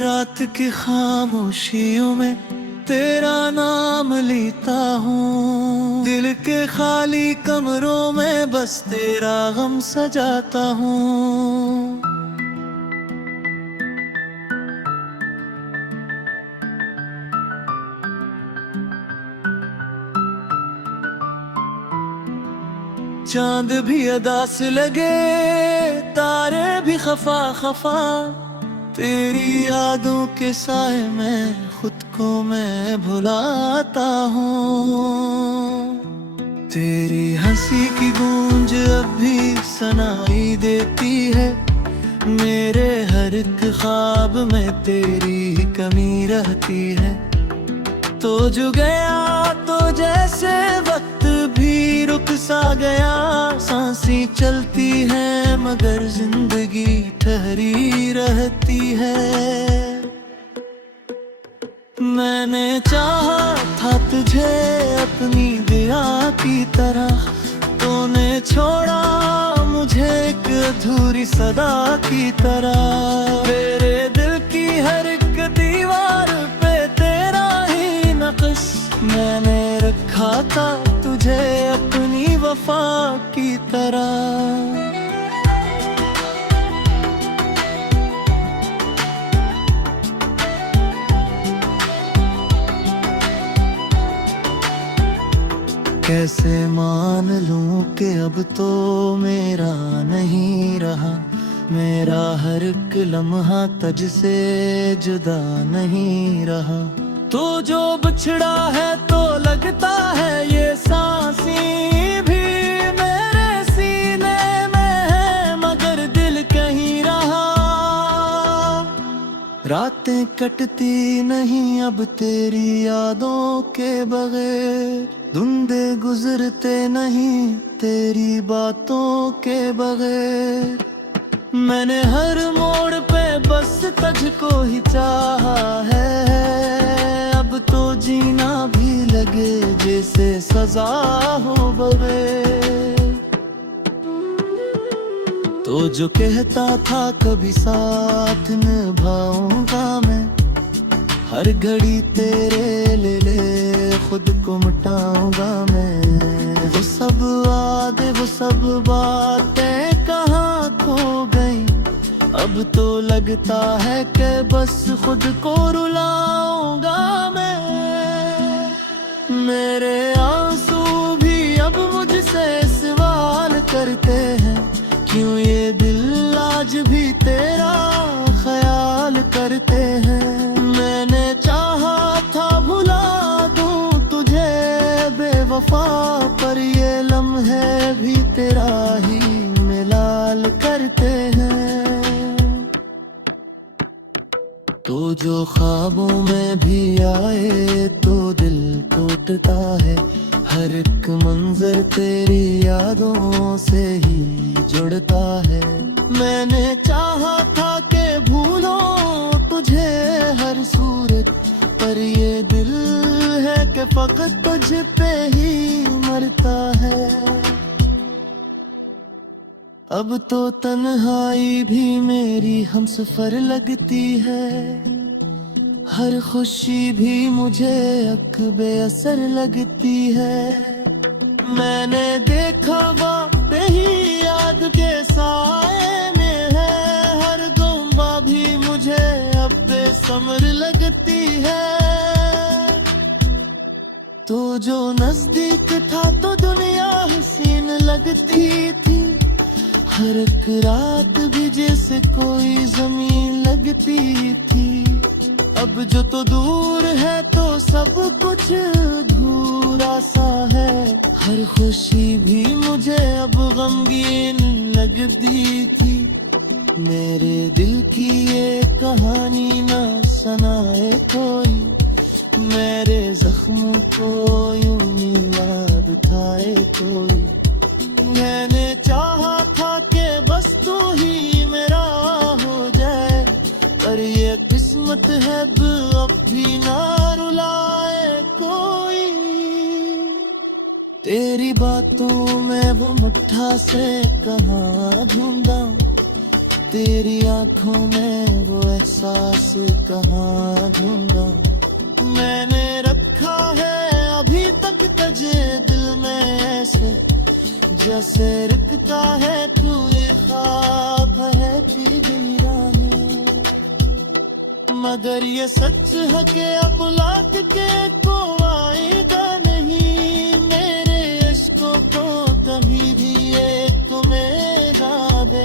रात की खामोशियों में तेरा नाम लेता हूँ, दिल के खाली कमरों में बस तेरा गम सजाता हूँ। चांद भी अदा से लगे, तारे भी खफा खफा, तेरी यादों के साए में खुद को मैं भुलाता हूँ। तेरी हंसी की गूंज अब भी सुनाई देती है, मेरे हर एक ख्वाब में तेरी कमी रहती है। तो जो गया तो जैसे वक्त भी रुक सा गया, सांसें चलती हैं मगर जिंदगी ठहरी रहती है। मैंने चाहा था तुझे अपनी दिया की तरह, तूने छोड़ा मुझे एक अधूरी सदा की तरह। मेरे दिल की हर एक दीवार पे तेरा ही नक्श मैंने रखा था तुझे अपनी वफा की तरह। कैसे मान लूं कि अब तो मेरा नहीं रहा, मेरा हर एक लम्हा तुझ से जुदा नहीं रहा। तू जो बिछड़ा है तो लगता है ये सांसें भी मेरे सीने में है, मगर दिल कहीं रहा। रातें कटती नहीं अब तेरी यादों के बगैर, धुंधे गुजरते नहीं तेरी बातों के बगैर। मैंने हर मोड़ पे बस तुझको ही चाहा है, अब तो जीना भी लगे जैसे सजा हो बगैर। तो जो कहता था कभी साथ निभाऊंगा मैं, हर घड़ी तेरे ले खुद को मिटाऊंगा मैं। वो सब वादे वो सब बातें कहाँ खो गई, अब तो लगता है कि बस खुद को रुलाऊंगा मैं। मेरे आंसू भी अब मुझसे सवाल करते हैं, क्यों ये दिल आज भी तेरा ख्याल करते हैं। मैंने चाहा था भुला दूं तुझे बेवफा, पर ये लम्हे भी तेरा ही मिलाल करते हैं। तो जो ख्वाबों में भी आए तो दिल टूटता है, हर एक मंजर तेरी यादों से ही जुड़ता है। मैंने चाहा था कि भूलो तुझे हर सूरत, पर ये दिल है कि फकत तुझ पे ही मरता है। अब तो तन्हाई भी मेरी हमसफर लगती है, हर खुशी भी मुझे अक बेअसर लगती है। मैंने देखा वक्त ही याद के साए में है, हर गुम्बा भी मुझे अब बेसमर लगती है। तो जो नजदीक था तो दुनिया हसीन लगती थी, हर एक रात भी जैसे कोई जमीन लगती थी। अब जो तो दूर है तो सब कुछ अधूरा सा है, हर खुशी भी मुझे अब गमगीन लगती थी। मेरे दिल की ये कहानी ना सुनाए कोई, मेरे जख्मों को यूं ही याद उठाए कोई। मैंने चाहा था कि बस तू ही मेरा हो जाए, पर ये किस्मत है अब भी ना रुलाए कोई। तेरी बातों में वो मिठा से कहाँ ढूंढा, तेरी आंखों में वो एहसास कहाँ ढूंढा, मैंने रखा है अभी तक तुझे दिल में ऐसे, जैसे रखता है तू ये ख्वाब है पीली राहें। मगर ये सच है कि अब लौट के को आएगा नहीं, मेरे इश्कों को कभी भी ये तो मेरा दे।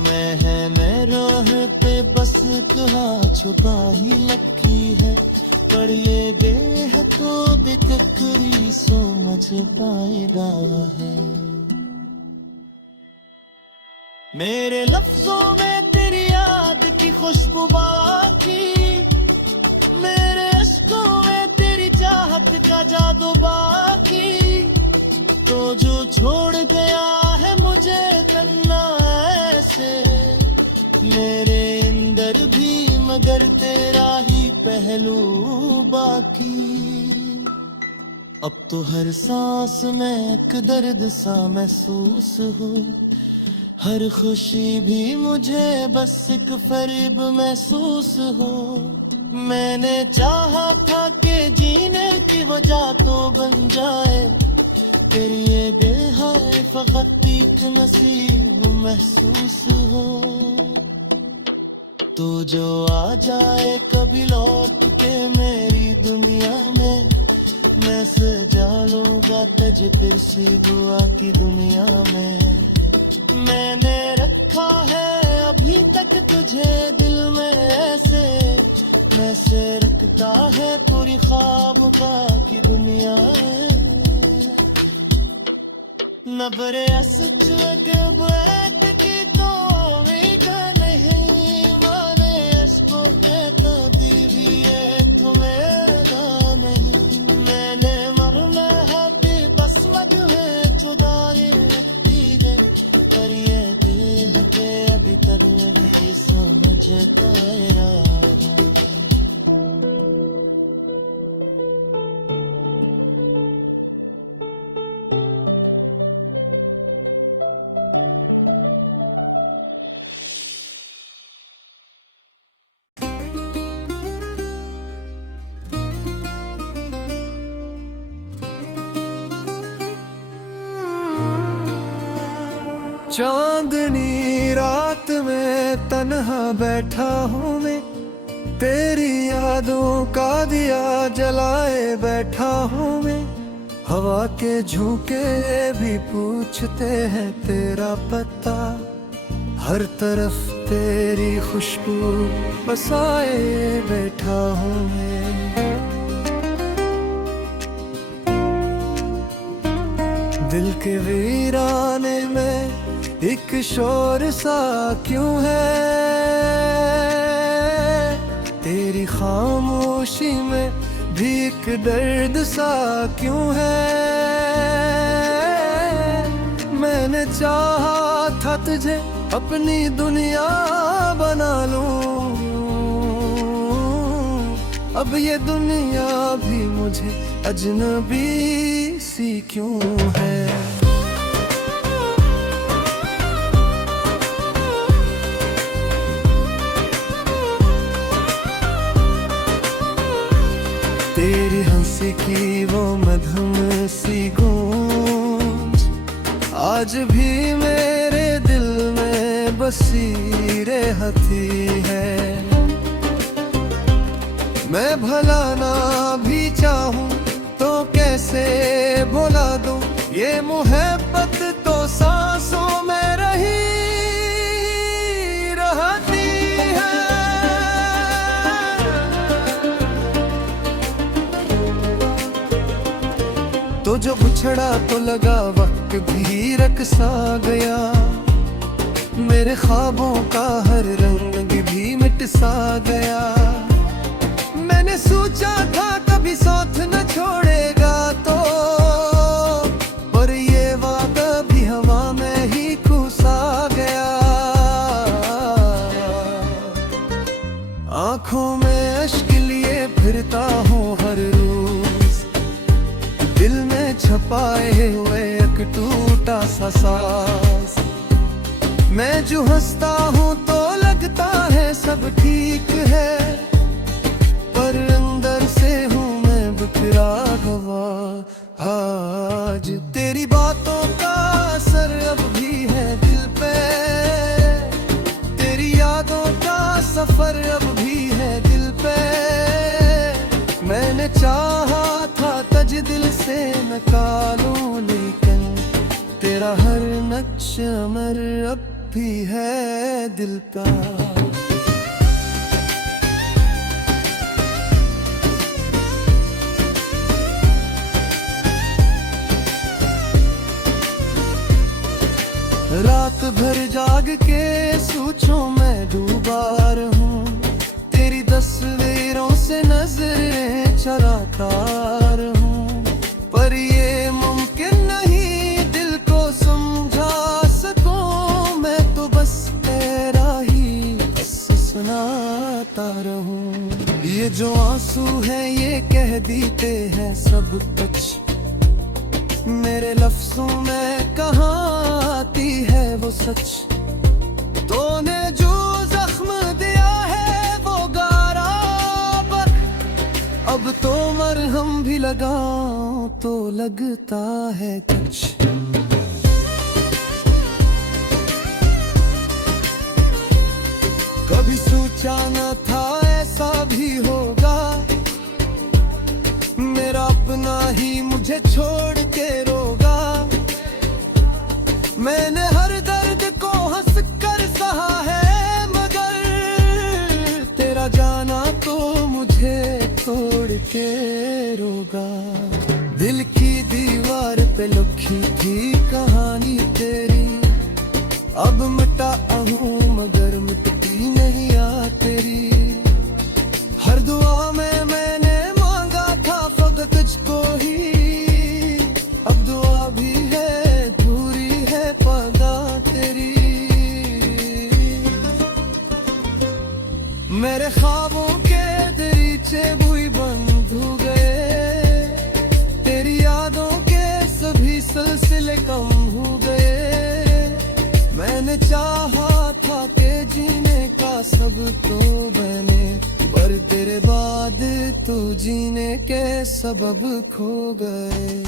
मैं राह पे बस कहाँ छुपा ही लगी है, पर ये दे है तो बेकरी समझ पाएगा है। मेरे लफ्जों में तेरी याद की खुशबू बाकी, मेरे अश्कों में तेरी चाहत का जादू बाकी, तो जो छोड़ गया है मुझे तन्ना ऐसे, मेरे अंदर भी मगर तेरा ही पहलू बाकी। अब तो हर सांस में एक दर्द सा महसूस हो, हर खुशी भी मुझे बस एक फरेब महसूस हो। मैंने चाहा था कि जीने की वजह तो बन जाए, फिर ये दिल है फकत एक नसीब महसूस हो। तो जो आ जाए कभी लौट के मेरी दुनिया में, मैं सजा लूंगा तुझे फिर से दुआ की दुनिया में। मैंने रखा है अभी तक तुझे दिल में ऐसे, वैसे रखता है पूरी ख्वाब की दुनिया नबरे असच के बैठ की तो नहीं माने इसको कहता दीजिए तुम्हें नहीं। मैंने मरना है बस मत है जुदाई दीजिए, पर ये दिल पे अभी तक नहीं समझता है। चांदनी रात में तन्हा बैठा हूँ मैं, तेरी यादों का दिया जलाए बैठा हूँ मैं। हवा के झोंके भी पूछते हैं तेरा पता, हर तरफ तेरी खुशबू बसाए बैठा हूँ मैं। दिल के वीराने में एक शोर सा क्यों है, तेरी खामोशी में भी एक दर्द सा क्यों है। मैंने चाहा था तुझे अपनी दुनिया बना लूं, अब ये दुनिया भी मुझे अजनबी सी क्यों है। तेरी हंसी की वो मधुम सी गूंज आज भी मेरे दिल में बसी रहती है। मैं भला ना भी चाहूं तो कैसे भुला दूं, ये मोहब्बत तो सांसों में रही रहती है। तो जो बिछड़ा तो लगा वक्त भी रकसा गया, मेरे ख्वाबों का हर रंग भी मिट सा गया। मैंने सोचा था कभी साथ न छोड़ेगा तो, पर ये वादा भी हवा में ही खुसा गया। आंखों में अश्क लिए फिरता हूँ हर रोज, दिल में छपाए हुए एक टूटा सा सांस। मैं जो हंसता हूँ तो ठीक है, पर अंदर से हूँ मैं बिखरा हुआ। आज तेरी बातों का असर अब भी है दिल पे, तेरी यादों का सफर अब भी है दिल पे। मैंने चाहा था तज दिल से निकालूं, लेकिन तेरा हर नक्श अमर अब भी है दिल का। रात भर जाग के सोचो मैं डूबा रहूं, तेरी तस्वीरों से नजरें चराता रहूं, पर ये मुमकिन नहीं दिल को समझा सकूं। मैं तो बस तेरा ही बस सुनाता रहूं। ये जो आंसू है ये कह देते हैं सब कुछ, मेरे लफ्जों में कहाँ आती है वो सच। तूने जो जख्म दिया है वो गारा पर, अब तो मरहम भी लगाऊं तो लगता है कुछ। कभी सोचा न था ऐसा भी होगा, मेरा अपना ही मुझे छोड़ के रोगा। मैंने हर दर्द को हंस कर सहा है, मगर तेरा जाना तो मुझे तोड़ के रोगा। दिल की दीवार पे लिखी थी कहानी तेरी, अब मिटा हूँ मगर मिटती नहीं आ तेरी। हर दुआ में मैंने मांगा था फकत तुझको ही, अब दुआ भी है पूरी है पदा तेरी। मेरे ख्वाबों के दरीचे बुई बंद हो गए, तेरी यादों के सभी सिलसिले कम हो गए। मैंने चाहा था कि जीने का सब तो बने, पर तेरे बाद तू जीने के सबब खो गए।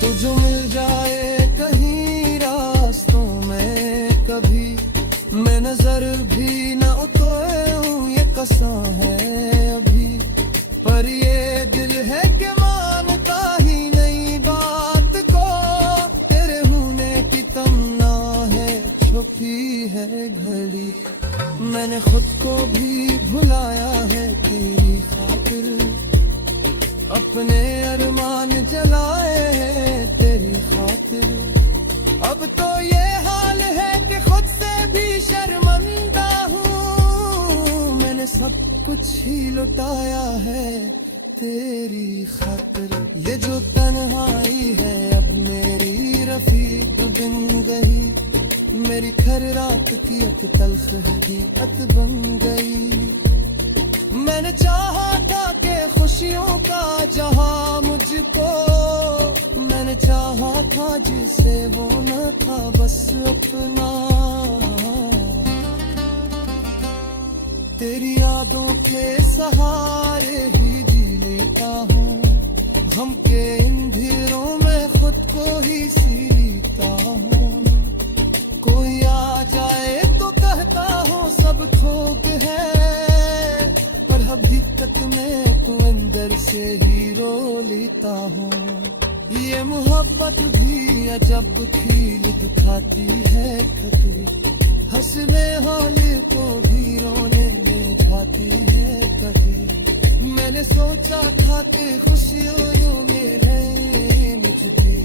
तू जो मिल जाए कहीं रास्तों में कभी, मैं नजर भी न उतारूं ये कसम है अभी। पर ये दिल है कि मानता ही नहीं बात को, तेरे होने की तमन्ना है छुपी है घड़ी। मैंने खुद को भी भुलाया है तेरी खातिर, अपने अरमान जलाए हैं तेरी खातिर। अब तो ये हाल है कि खुद से भी शर्मिंदा हूँ, मैंने सब कुछ ही लुटाया है तेरी खातिर। ये जो तन्हाई है अब मेरी रफीक बिन गई, मेरी खर रात की एक तल्ख हकीकत बन गई। मैंने चाहा था कि खुशियों का जहां मुझको, मैंने चाहा था जिसे वो न था बस अपना। तेरी यादों के सहारे ही जी लेता हूँ, गम के अंधेरों में खुद को ही सी लेता हूँ। कोई आ जाए तो कहता हूँ सब ठोक है, पर हकीकत में तो अंदर से ही रो लेता हूँ। ये मोहब्बत भी अजब खील दिखाती है कभी, हंसने वाले को भी रोने में जाती है कभी। मैंने सोचा था कि खुशियों में रहें मिटती,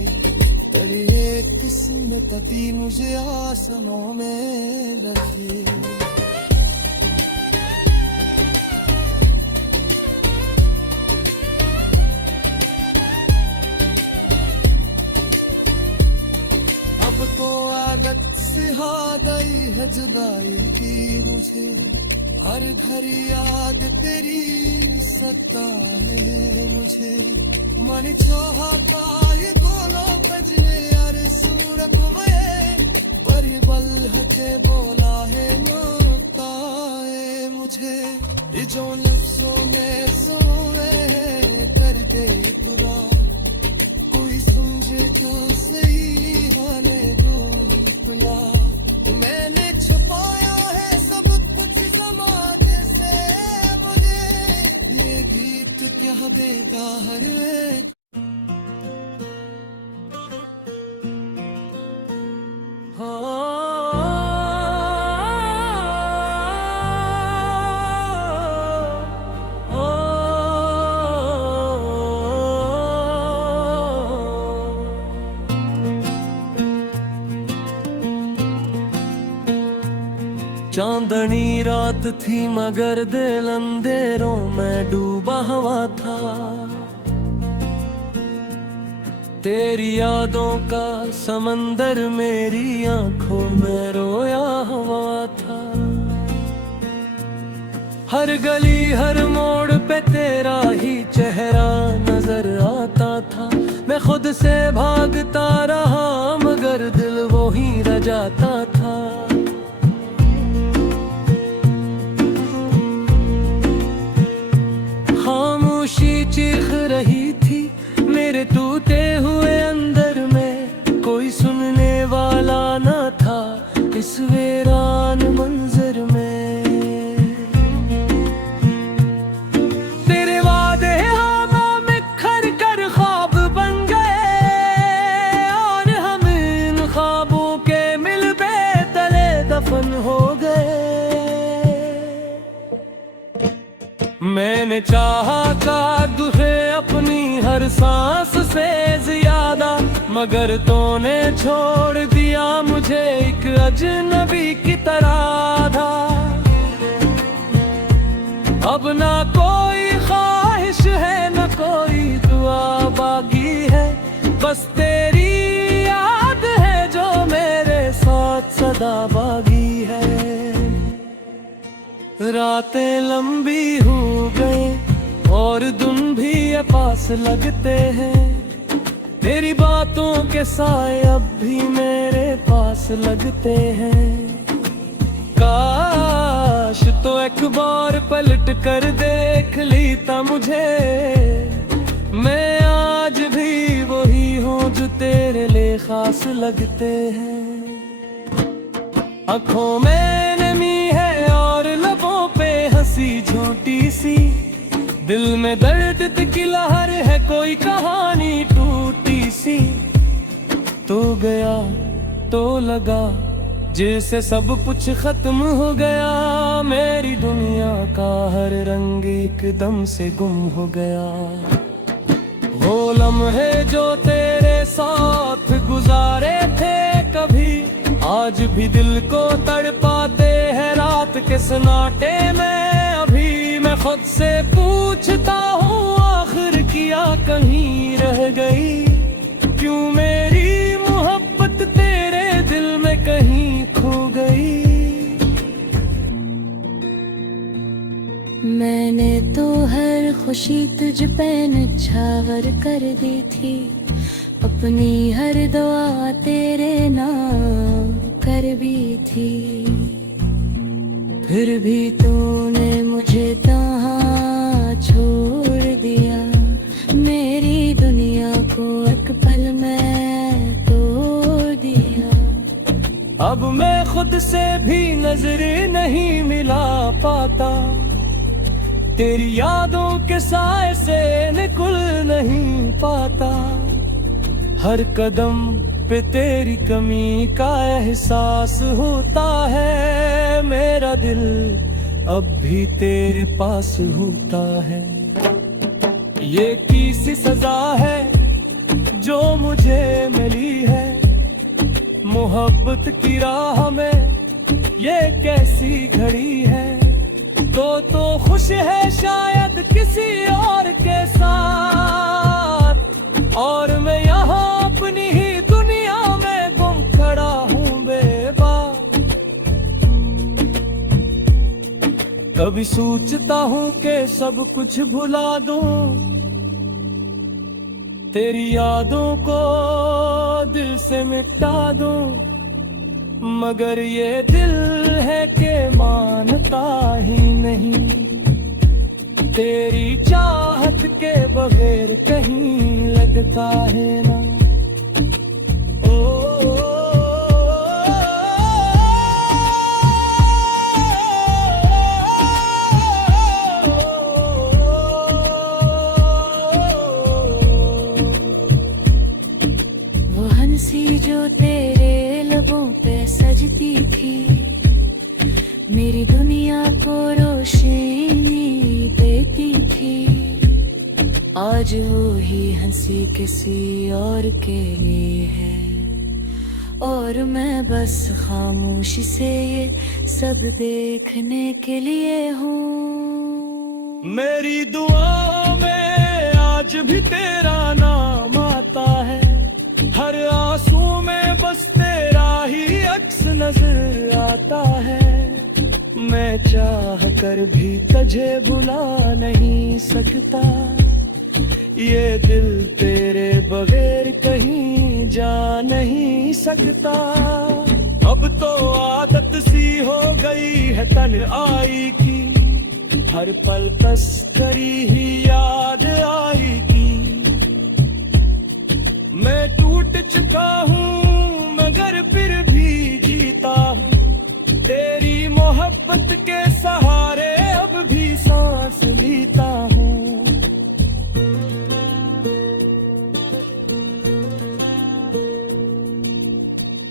पर ये किस्मत थी मुझे आसमां में रखी। तो आदत से हादई है जुदाई की मुझे, हर घड़ी याद तेरी सताए मुझे, मन चाहता ये गोला बजने यार सूरत में, पर ये बल हटे बोला है नोताए मुझे। ये जो लफ्जों में सोए करते तुरा, कोई समझे जो सही हाले दो इतना। मैंने छुपाया है सब कुछ समाज से मुझे, ये गीत क्या देगा हर एक। चांदनी रात थी मगर दिल अंधेरों में डूबा हुआ था, तेरी यादों का समंदर मेरी आंखों में रोया हुआ था। हर गली हर मोड़ पे तेरा ही चेहरा नजर आता था, मैं खुद से भागता रहा मगर दिल वो ही रह जाता था। खामोशी चीख रही थी मेरे टूटे हुए अंदर में, कोई सुनने वाला न था इस वीरान मंजर में। तेरे वादे हवा में खर कर ख्वाब बन गए, और हम इन ख्वाबों के मिलबे तले दफन हो गए। मैंने चाहा का तुझे अपनी हर सांस से ज्यादा, मगर तूने छोड़ दिया मुझे एक अजनबी की तरह था। अब ना कोई ख्वाहिश है न कोई दुआ बाकी है, बस तेरी याद है जो मेरे साथ सदा बागी है। रातें लंबी हो गए और दिन भी ये पास लगते हैं, तेरी बातों के साए अब भी मेरे पास लगते हैं। काश तो एक बार पलट कर देख लेता मुझे, मैं आज भी वही हूँ जो तेरे लिए खास लगते हैं। आँखों में नमी है और लबों पे हंसी झूठी सी, दिल में दर्द की लहर है कोई कहानी टूटी सी। तो गया तो लगा जैसे सब कुछ खत्म हो गया, मेरी दुनिया का हर रंग एकदम से गुम हो गया। वो लम्हे जो तेरे साथ गुजारे थे कभी, आज भी दिल को तड़पाते हैं रात के सन्नाटे में। अभी मैं खुद से पूछता हूँ आखिर किया कहीं रह गई, क्यों मेरी मोहब्बत तेरे दिल में कहीं खो गई। मैंने तो हर खुशी तुझ पे निछावर कर दी थी, अपनी हर दुआ तेरे नाम कर भी थी। फिर भी तूने मुझे तहाँ छोड़ दिया, मेरी दुनिया को एक पल में तोड़ दिया। अब मैं खुद से भी नजर नहीं मिला पाता, तेरी यादों के साए से निकल नहीं पाता। हर कदम पे तेरी कमी का एहसास होता है, मेरा दिल अब भी तेरे पास होता है। ये किसी सजा है जो मुझे मिली है, मोहब्बत की राह में ये कैसी घड़ी है। तो खुश है शायद किसी और के साथ, और मैं यहाँ अपनी ही दुनिया में गुम खड़ा हूँ बेबाक। कभी सोचता हूँ कि सब कुछ भुला दूं, तेरी यादों को दिल से मिटा दूं, मगर ये दिल है कि मानता ही नहीं, तेरी चाहत के बगैर कहीं लगता है ना। वो हंसी जो तेरे लबों पे सजती थी, मेरी दुनिया को रोशनी देती थी, आज वो ही हंसी किसी और के लिए है, और मैं बस खामोशी से ये सब देखने के लिए हूँ। मेरी दुआओं में आज भी तेरा नाम आता है, हर आंसू में बस तेरा ही अक्स नजर आता है, मैं चाह कर भी तुझे भुला नहीं सकता, ये दिल तेरे बगैर कहीं जा नहीं सकता। अब तो आदत सी हो गई है तन्हाई की, हर पल बस तेरी ही याद आएगी, मैं टूट चुका हूँ मगर फिर भी जीता हूँ, तेरी मोहब्बत के सहारे अब भी सांस लेता हूँ।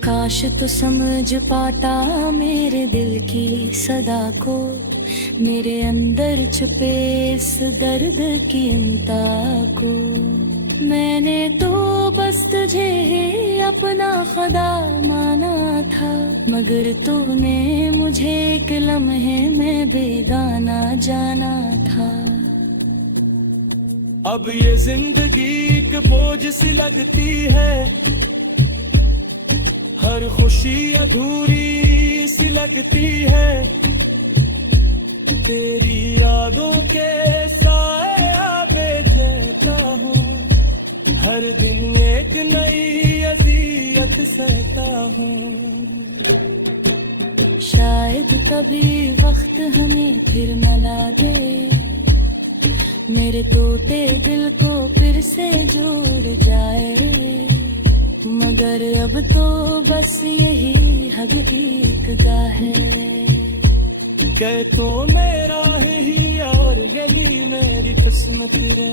काश तो समझ पाता मेरे दिल की सदा को, मेरे अंदर छुपे इस दर्द की इंता को, मैंने तो बस तुझे ही अपना खुदा माना था, मगर तूने मुझे एक लम्हे में बेगाना जाना था। अब ये जिंदगी एक बोझ सी लगती है, हर खुशी अधूरी सी लगती है, तेरी यादों के साए आगे देता हूँ, हर दिन एक नई अज़ियत सहता हूँ। शायद कभी वक्त हमें फिर मिला दे, मेरे टूटे दिल को फिर से जोड़ जाए, मगर अब तो बस यही हकीकत है। कह तो मेरा ही और यही मेरी किस्मत रे,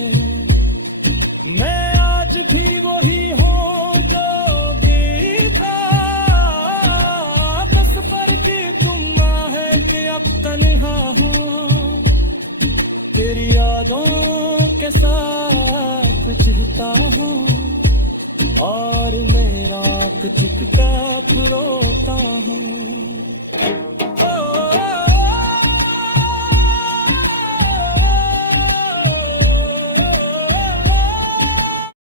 मैं आज भी वही हूँ जो गीता, बस फर्क इतना है कि अब तन्हा हूँ, तेरी यादों के साथ जीता हूँ, और मेरा कुछ का